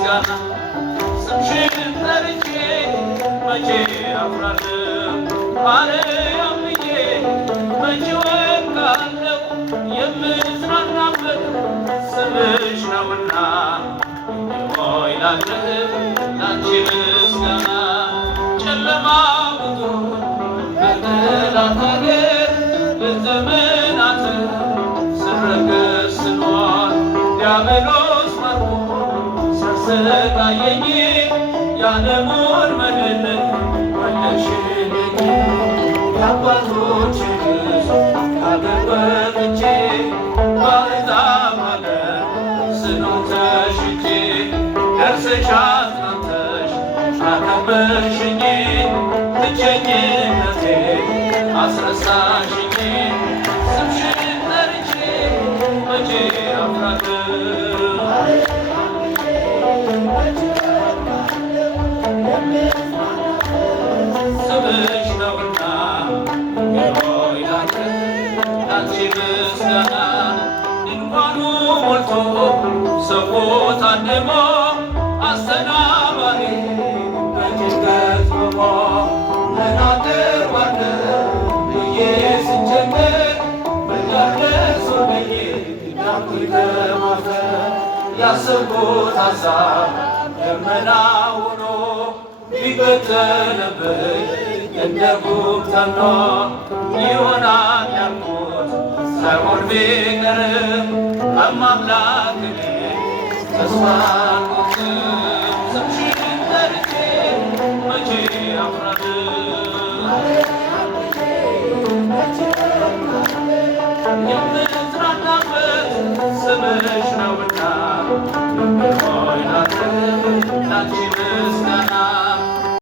ምስጋና ስምሽን ጠርቼ መቼ አፍራለሁ ማርያም ብዬ መቼ ወድቃለሁ የምጽናናበት ስምሽ ነውና ሆይ ላንተ ላንቺ ምስጋና ጨለማ ብዙ በጠላት አገር ለዘመናት ስረገጥ ስኖር ዲያብሎስ መርቶ ሲያሰቃየኝ የዓለሙን መድን ወለድሽልኝ የአባቶች ርስት ከአገር ወጥቼ በአሕዛብ አገር ስኖር ተሽጬ ደርሰሽ አጽናንተሽ አከበርሽኝ ብቸኝነቴ አስረሳሽኝ ስምሽን ጠርቼ መቼ አፍራለሁ ስምሽ ነውና ሆይ ላንቺ ምስጋና ድንኳኑ ሞልቶ ሰው ታድሞ አሰናባሪ በጭንቀት ቆሞ ምን አደርጋለሁ ብዬ ስጨነቅ መዳረስ ሆነኝ ዳንኩኝ ከማፈር ያሰብኩት ሐሳብ ደመና ሆኖ ቢበተንብኝ እንደ ጉም ተኖ ይሆናል ያልኩት ሳይሆን ቢቀርም አምላክ እኔ ተስፋ አልቆርጥም ስምሽን ጠርቼ መቼ አፍራለሁ የምጽናናበት ስምሽ ነውና ሆይ ላንቺ ምስጋና